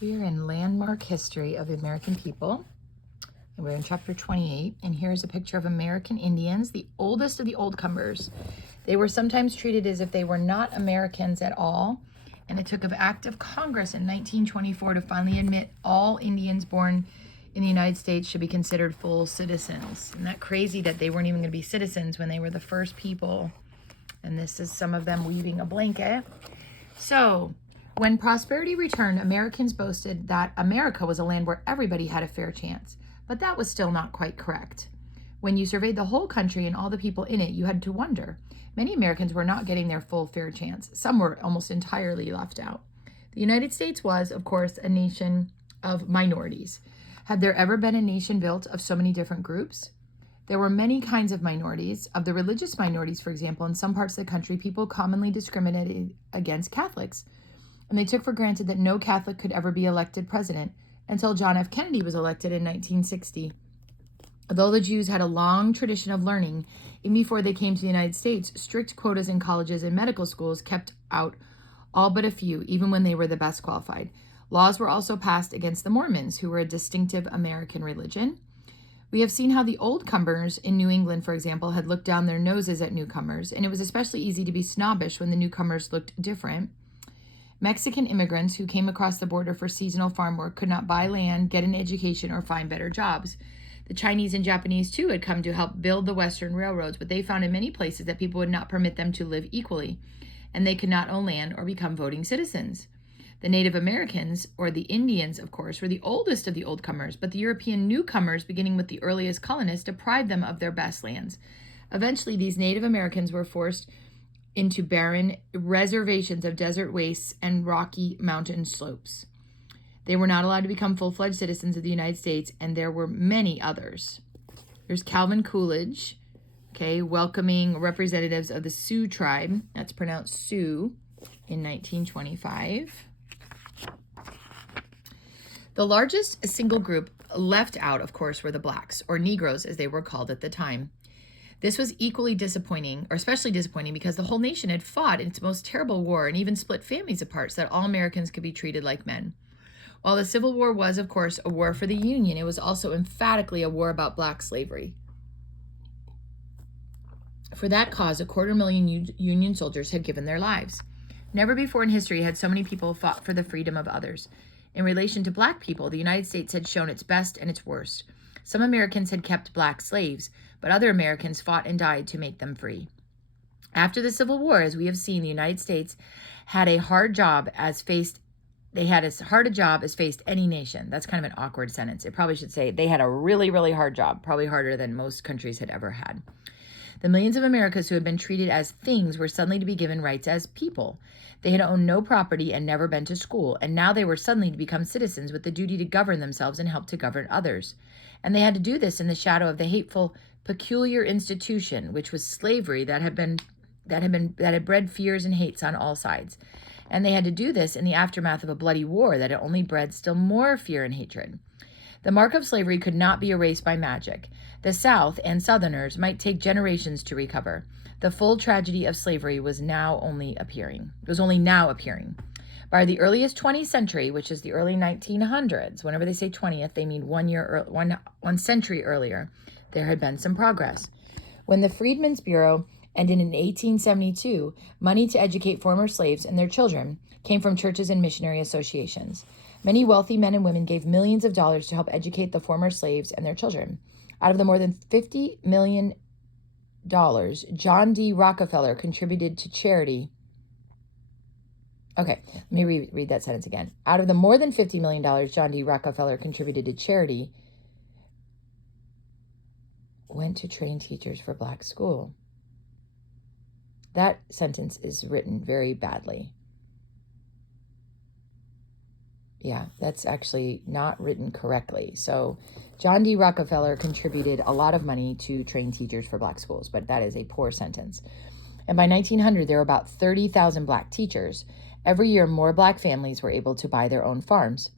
We are in Landmark History of the American People, and we're in chapter 28. And here's a picture of American Indians, the oldest of the old comers. They were sometimes treated as if they were not Americans at all, and it took an act of Congress in 1924 to finally admit all Indians born in the United States should be considered full citizens. Isn't that crazy that they weren't even going to be citizens when they were the first people? And this is some of them weaving a blanket. So, when prosperity returned, Americans boasted that America was a land where everybody had a fair chance. But that was still not quite correct. When you surveyed the whole country and all the people in it, you had to wonder. Many Americans were not getting their full fair chance. Some were almost entirely left out. The United States was, of course, a nation of minorities. Had there ever been a nation built of so many different groups? There were many kinds of minorities. Of the religious minorities, for example, in some parts of the country, people commonly discriminated against Catholics. And they took for granted that no Catholic could ever be elected president until John F. Kennedy was elected in 1960. Although the Jews had a long tradition of learning, even before they came to the United States, strict quotas in colleges and medical schools kept out all but a few, even when they were the best qualified. Laws were also passed against the Mormons, who were a distinctive American religion. We have seen how the old comers in New England, for example, had looked down their noses at newcomers, and it was especially easy to be snobbish when the newcomers looked different. Mexican immigrants who came across the border for seasonal farm work could not buy land, get an education, or find better jobs. The Chinese and Japanese, too, had come to help build the Western railroads, but they found in many places that people would not permit them to live equally, and they could not own land or become voting citizens. The Native Americans, or the Indians, of course, were the oldest of the old comers, but the European newcomers, beginning with the earliest colonists, deprived them of their best lands. Eventually, these Native Americans were forced into barren reservations of desert wastes and rocky mountain slopes. They were not allowed to become full-fledged citizens of the United States, and there were many others. There's Calvin Coolidge, welcoming representatives of the Sioux tribe, that's pronounced Sioux, in 1925. The largest single group left out, of course, were the blacks, or Negroes as they were called at the time. This was equally disappointing, or especially disappointing, because the whole nation had fought in its most terrible war and even split families apart so that all Americans could be treated like men. While the Civil War was, of course, a war for the Union, it was also emphatically a war about black slavery. For that cause, 250,000 Union soldiers had given their lives. Never before in history had so many people fought for the freedom of others. In relation to black people, the United States had shown its best and its worst. Some Americans had kept black slaves, but other Americans fought and died to make them free. After the Civil War, as we have seen, the United States had as hard a job as faced any nation. That's kind of an awkward sentence. It probably should say they had a really, really hard job, probably harder than most countries had ever had. The millions of Americans who had been treated as things were suddenly to be given rights as people. They had owned no property and never been to school, and now they were suddenly to become citizens with the duty to govern themselves and help to govern others. And they had to do this in the shadow of the hateful, peculiar institution, which was slavery that had bred fears and hates on all sides. And they had to do this in the aftermath of a bloody war that had only bred still more fear and hatred. The mark of slavery could not be erased by magic. The South and Southerners might take generations to recover. The full tragedy of slavery was only now appearing. By the earliest 20th century, which is the early 1900s, whenever they say 20th, they mean one century earlier, there had been some progress. When the Freedmen's Bureau ended in 1872, money to educate former slaves and their children came from churches and missionary associations. Many wealthy men and women gave millions of dollars to help educate the former slaves and their children. Out of the more than $50 million, John D. Rockefeller contributed to charity. Okay, let me read that sentence again. Out of the more than $50 million John D. Rockefeller contributed to charity, went to train teachers for black school. That sentence is written very badly. Yeah, that's actually not written correctly. So John D. Rockefeller contributed a lot of money to train teachers for black schools, but that is a poor sentence. And by 1900, there were about 30,000 black teachers. Every year, more black families were able to buy their own farms.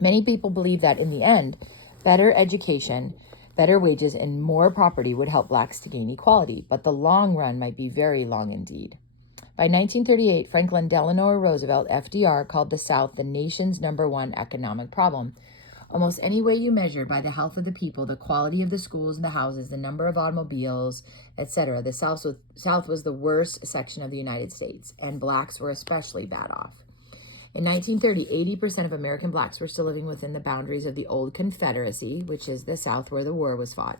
Many people believe that in the end, better education, better wages, and more property would help blacks to gain equality, but the long run might be very long indeed. By 1938, Franklin Delano Roosevelt, FDR, called the South the nation's #1 economic problem. Almost any way you measure by the health of the people, the quality of the schools and the houses, the number of automobiles, etc., the South was the worst section of the United States, and blacks were especially bad off. In 1930, 80% of American blacks were still living within the boundaries of the old Confederacy, which is the South where the war was fought,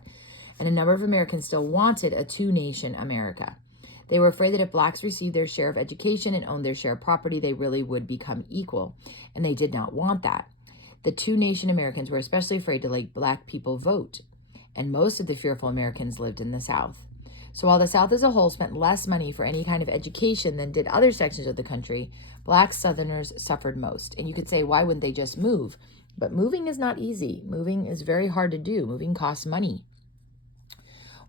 and a number of Americans still wanted a two-nation America. They were afraid that if blacks received their share of education and owned their share of property, they really would become equal, and they did not want that. The two-nation Americans were especially afraid to let black people vote, and most of the fearful Americans lived in the South. So while the South as a whole spent less money for any kind of education than did other sections of the country, black Southerners suffered most. And you could say, why wouldn't they just move? But moving is not easy. Moving is very hard to do. Moving costs money.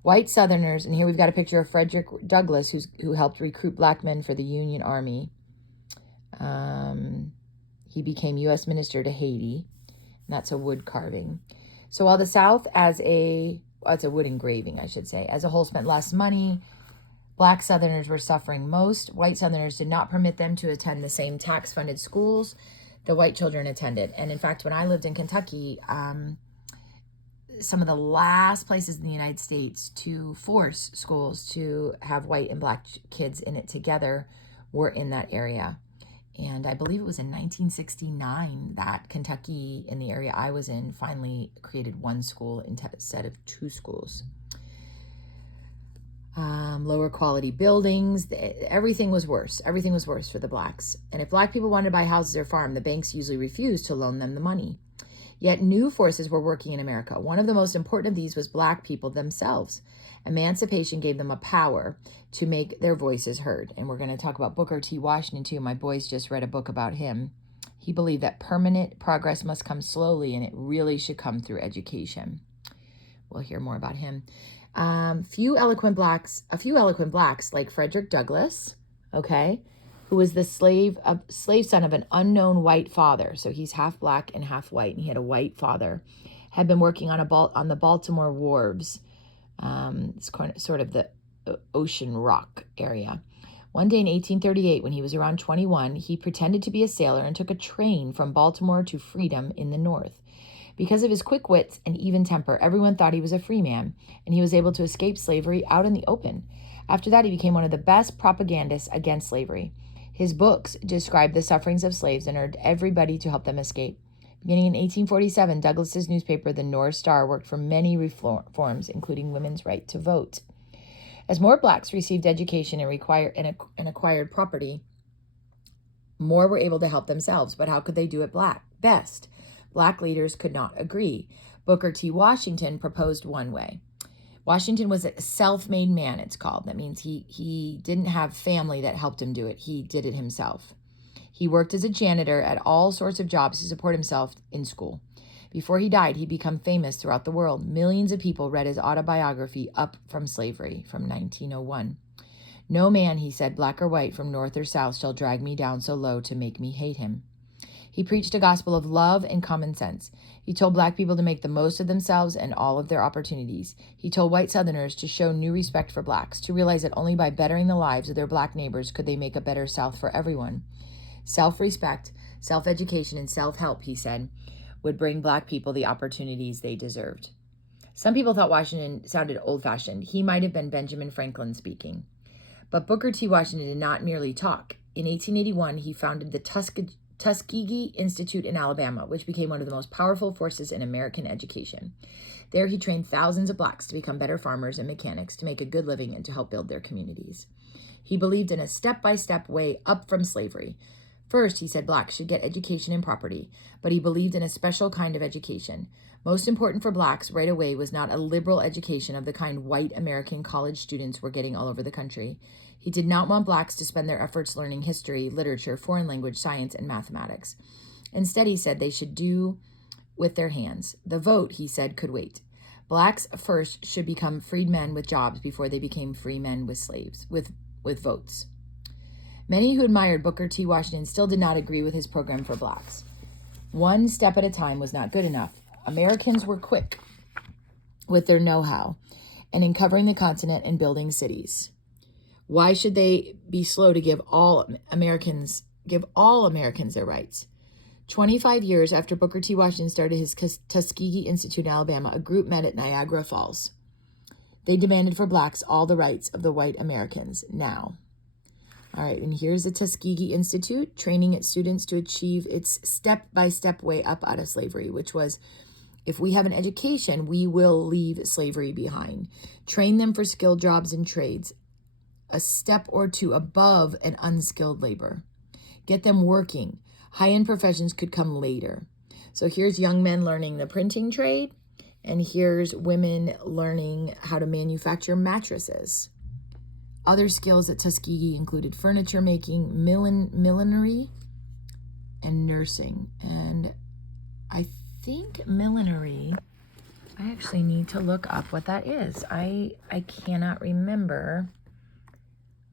White Southerners, and here we've got a picture of Frederick Douglass, who helped recruit black men for the Union Army. He became U.S. Minister to Haiti, and that's a wood carving. So while the South it's a wood engraving, I should say, as a whole spent less money, black Southerners were suffering most. White Southerners did not permit them to attend the same tax-funded schools the white children attended. And in fact, when I lived in Kentucky, some of the last places in the United States to force schools to have white and black kids in it together were in that area. And I believe it was in 1969 that Kentucky, in the area I was in, finally created one school instead of two schools. Lower quality buildings, everything was worse. Everything was worse for the blacks. And if black people wanted to buy houses or farm, the banks usually refused to loan them the money. Yet new forces were working in America. One of the most important of these was black people themselves. Emancipation gave them a power to make their voices heard. And we're going to talk about Booker T. Washington too. My boys just read a book about him. He believed that permanent progress must come slowly, and it really should come through education. We'll hear more about him. A few eloquent blacks like Frederick Douglass, who was the slave son of an unknown white father. So he's half black and half white, and he had a white father, had been working on the Baltimore wharves. It's sort of the Ocean Rock area. One day in 1838, when he was around 21, he pretended to be a sailor and took a train from Baltimore to Freedom in the North. Because of his quick wits and even temper, everyone thought he was a free man, and he was able to escape slavery out in the open. After that, he became one of the best propagandists against slavery. His books described the sufferings of slaves and urged everybody to help them escape. Beginning in 1847, Douglass's newspaper, the North Star, worked for many reforms, including women's right to vote. As more blacks received education and acquired property, more were able to help themselves. But how could they do it best? Black leaders could not agree. Booker T. Washington proposed one way. Washington was a self-made man, it's called. That means he didn't have family that helped him do it. He did it himself. He worked as a janitor at all sorts of jobs to support himself in school. Before he died, he'd become famous throughout the world. Millions of people read his autobiography, Up from Slavery, from 1901. No man, he said, black or white, from north or south, shall drag me down so low to make me hate him. He preached a gospel of love and common sense. He told black people to make the most of themselves and all of their opportunities. He told white Southerners to show new respect for blacks, to realize that only by bettering the lives of their black neighbors could they make a better South for everyone. Self-respect, self-education, and self-help, he said, would bring black people the opportunities they deserved. Some people thought Washington sounded old-fashioned. He might have been Benjamin Franklin speaking. But Booker T. Washington did not merely talk. In 1881, he founded the Tuskegee Institute in Alabama, which became one of the most powerful forces in American education. There he trained thousands of blacks to become better farmers and mechanics, to make a good living, and to help build their communities. He believed in a step-by-step way up from slavery. First, he said blacks should get education and property, but he believed in a special kind of education. Most important for blacks right away was not a liberal education of the kind white American college students were getting all over the country. He did not want blacks to spend their efforts learning history, literature, foreign language, science, and mathematics. Instead, he said they should do with their hands. The vote, he said, could wait. Blacks first should become freedmen with jobs before they became free men with slaves, with votes. Many who admired Booker T. Washington still did not agree with his program for blacks. One step at a time was not good enough. Americans were quick with their know-how and in covering the continent and building cities. Why should they be slow to give all Americans their rights? 25 years after Booker T. Washington started his Tuskegee Institute in Alabama, a group met at Niagara Falls. They demanded for blacks all the rights of the white Americans now. All right, and here's the Tuskegee Institute, training its students to achieve its step-by-step way up out of slavery, which was, if we have an education, we will leave slavery behind. Train them for skilled jobs and trades, a step or two above an unskilled labor. Get them working. High-end professions could come later. So here's young men learning the printing trade, and here's women learning how to manufacture mattresses. Other skills at Tuskegee included furniture making, millinery, and nursing. And I think millinery, I actually need to look up what that is. I cannot remember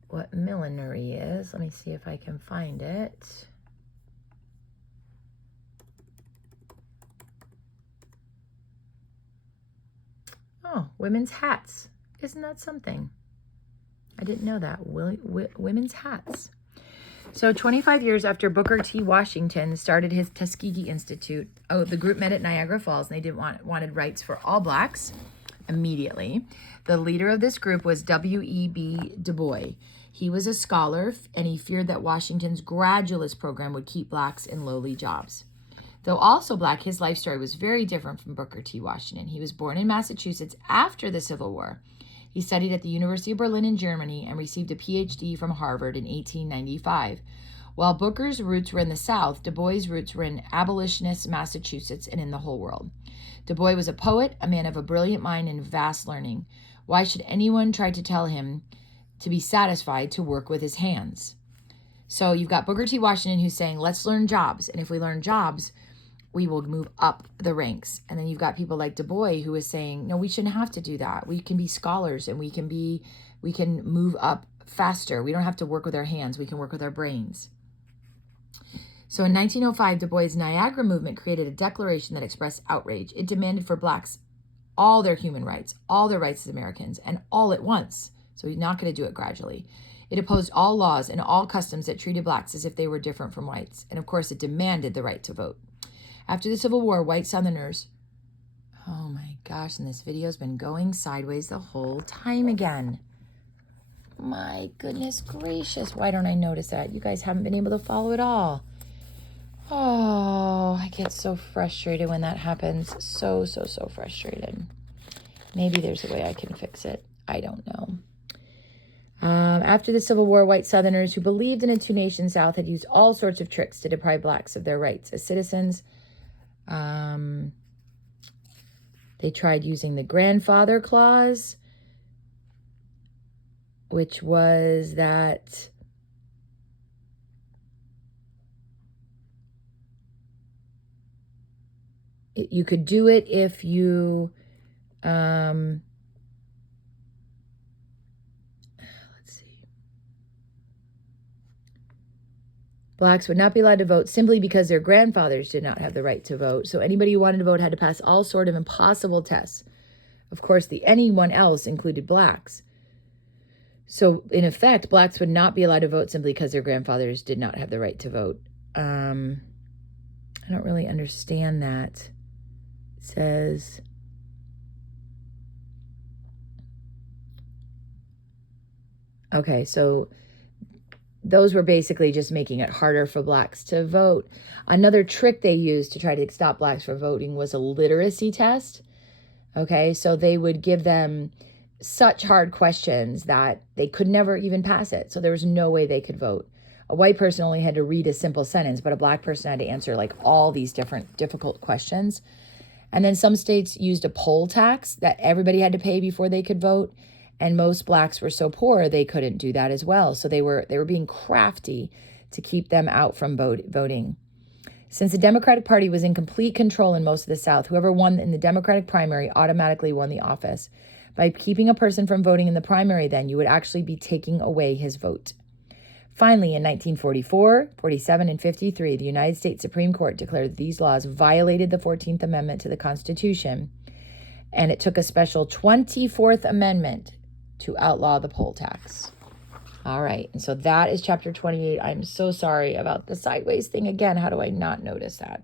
what millinery is. Let me see if I can find it. Oh, women's hats. Isn't that something? I didn't know that. Women's hats. So 25 years after Booker T. Washington started his Tuskegee Institute, the group met at Niagara Falls, and they wanted rights for all blacks immediately. The leader of this group was W.E.B. Du Bois. He was a scholar, and he feared that Washington's gradualist program would keep blacks in lowly jobs. Though also black, his life story was very different from Booker T. Washington. He was born in Massachusetts after the Civil War. He studied at the University of Berlin in Germany and received a PhD from Harvard in 1895. While Booker's roots were in the South, Du Bois' roots were in abolitionist Massachusetts and in the whole world. Du Bois was a poet, a man of a brilliant mind and vast learning. Why should anyone try to tell him to be satisfied to work with his hands? So you've got Booker T. Washington who's saying, let's learn jobs. And if we learn jobs, we will move up the ranks. And then you've got people like Du Bois who is saying, no, we shouldn't have to do that. We can be scholars and we can move up faster. We don't have to work with our hands. We can work with our brains. So in 1905, Du Bois' Niagara movement created a declaration that expressed outrage. It demanded for blacks all their human rights, all their rights as Americans, and all at once. So he's not going to do it gradually. It opposed all laws and all customs that treated blacks as if they were different from whites. And of course, it demanded the right to vote. After the Civil War, white Southerners, oh my gosh, and this video's been going sideways the whole time again. My goodness gracious, why don't I notice that? You guys haven't been able to follow it all. Oh, I get so frustrated when that happens. So frustrated. Maybe there's a way I can fix it. I don't know. After the Civil War, white Southerners who believed in a two-nation South had used all sorts of tricks to deprive blacks of their rights as citizens. They tried using the grandfather clause, which was that you could do it if you, let's see. Blacks would not be allowed to vote simply because their grandfathers did not have the right to vote. So anybody who wanted to vote had to pass all sort of impossible tests. Of course, the anyone else included blacks. So in effect, blacks would not be allowed to vote simply because their grandfathers did not have the right to vote. I don't really understand that. It says, okay, so those were basically just making it harder for blacks to vote. Another trick they used to try to stop blacks from voting was a literacy test. Okay, so they would give them such hard questions that they could never even pass it. So there was no way they could vote. A white person only had to read a simple sentence, but a black person had to answer like all these different difficult questions. And then some states used a poll tax that everybody had to pay before they could vote. And most blacks were so poor they couldn't do that as well. So they were being crafty to keep them out from voting. Since the Democratic Party was in complete control in most of the South, whoever won in the Democratic primary automatically won the office. By keeping a person from voting in the primary, then, you would actually be taking away his vote. Finally, in 1944, 47, and 53, the United States Supreme Court declared that these laws violated the 14th Amendment to the Constitution, and it took a special 24th Amendment to outlaw the poll tax. All right, and so that is chapter 28. I'm so sorry about the sideways thing again. How do I not notice that?